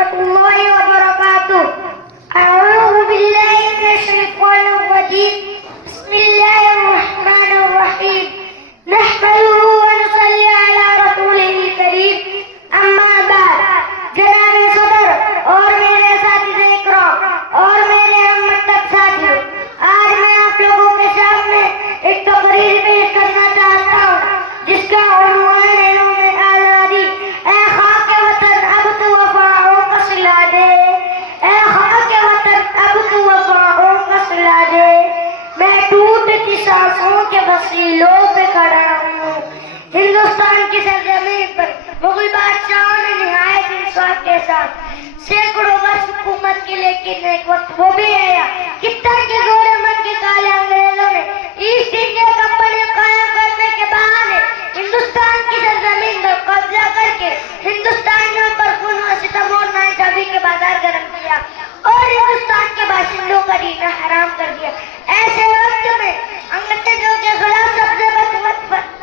ورحمة الله وبركاته. أعوذ بالله من الشيطان الرجيم. بسم الله الرحمن الرحيم. نحمده ونصلي على رسوله الكريم. أما بعد. جناب صدر اور میرے ساتھی اکرام اور میرے ہم مکتب ساتھیوں، آج میں آپ لوگوں کے سامنے ایک تقریر پیش کرنا چاہتا ہوں جس کا عنوان ہے یوم آزادی. اے خاک وطن اب تو وفاؤں کا صلہ دے، اے خاک وطن اب تو وفاؤں کا صلہ دے. میں ٹوٹتی سانسوں کے وسیلوں پہ کھڑا ہوں. ہندوستان کی سرزمین پر مغل بادشاہوں نے نہایت انصاف کے ساتھ سینکڑوں برس حکومت کی، لیکن ایک وقت وہ بھی آیا کتنا کے زور من کے کالے انگریزوں نے ایسٹ انڈیا کمپنی قائم کرنے کے بہانے ہندوستان کی سرزمین پر قبضہ کر کے ہندوستانیوں پر خون و ستم اور ناانصافی کے بازار گرم کیا اور ہندوستان کے باشندوں کا جینا حرام کر دیا. ایسے وقت میں انگریزوں کے خلاف سب سے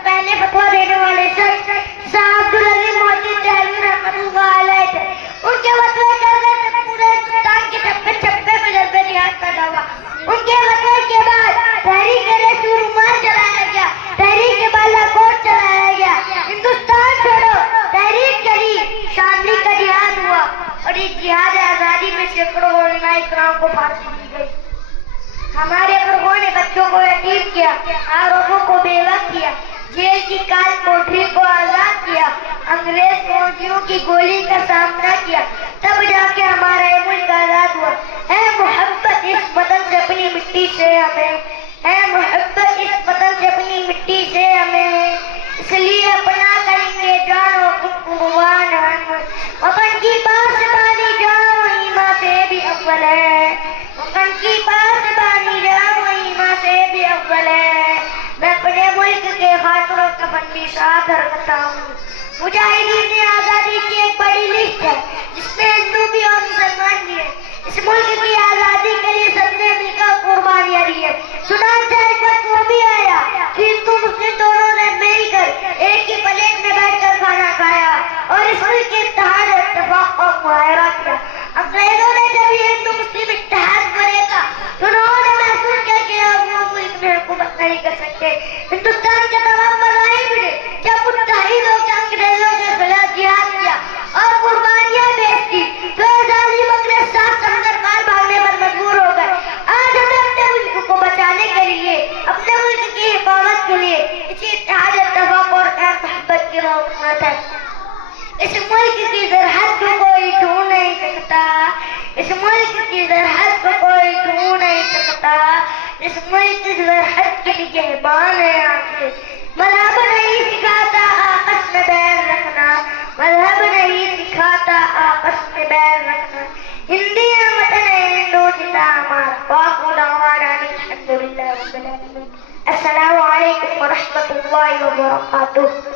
پہلے فتویٰ دینے والے شخص شاہ عبدالعزیز محدث دہلوی رحمۃ اللہ علیہ تھے. ان کے فتوے کرنے سے پورے ہندوستان کے چپے چپے میں جذبے جہاد پیدا ہوا. ان کے فتوے کے بعد تحریک رسول عمر چلایا گیا، تحریک بالا کوٹ چلایا گیا، ہندوستان چھوڑو تحریک چلی، شاملی کا جہاد ہوا اور اس جہاد آزادی میں سینکڑوں علماء کرام کو پھانسی دی گئی. ہمارے بزرگوں نے بچوں کو یتیم کیا، عورتوں کو بیوہ کیا، جیل کی کال کوٹری کو آزاد کیا، انگریز فوجیوں کی گولی کا سامنا کیا، تب جا کے ہمارا یہ ملک آزاد ہوا. اے محبت اس وطن سے اپنی مٹی سے ہمیں، اے محبت اس وطن سے اپنی مٹی سے ہمیں، اس لیے اپنا کریں گے جان و خود قربان ہم. وطن کی پاسبانی جان و ایمان سے بھی اول ہے، وطن کی پاسبانی جان و ایمان سے بھی اول ہے. میں اپنے ملک کے خاطر و کفن بھی ساتھ رکھتا ہوں. مجاہدین آزادی کی ایک بڑی لسٹ ہے جس میں ہندو بھی اور مسلمان بھی ہیں. اس ملک کی آزادی کے لیے سب نے مل کر قربانیاں دی ہیں. چنانچہ ایک وقت وہ بھی آیا کہ ہندو مسلم دونوں نے مل کر ایک ہی پلیٹ میں بیٹھ کر کھانا کھایا اور اس ملک کے اتحاد و اتفاق اور معاہرہ کیا. انگریزوں نے جب یہ ہندو مسلم اتحاد کرے گا تو انہوں نے محسوس کیا کہ اب وہ ملک میں حکومت نہیں کر سکتے. ہندوستان کے تمام مذاہب نے جب متحد ہو کے انگریزوں کے خلاف جہاد کیا اور قربانیاں پیش کی تو ظالم انگریز ساتھ سمندر پار بھاگنے پر مجبور ہو گئے. آج ہمیں اپنے ملک کو بچانے کے لیے، اپنے ملک کی حفاظت کے لیے اسی اتحاد اتفاق اور محبت کی ضرورت ہے. اس ملک کی سرحد کو کوئی چھو نہیں سکتا، اس ملک کی سرحد کو کوئی چھو نہیں سکتا. اس ملک کی سرحد کے نگہبان ہیں آنکھیں. مذہب نہیں سکھاتا آپس میں بیر رکھنا، مذہب نہیں سکھاتا آپس میں بیر رکھنا. ہندی وطن ہے ہندوستاں ہمارا. واخر دعوانا الحمدللہ رب العالمین. السلام علیکم ورحمۃ اللہ وبرکاتہ.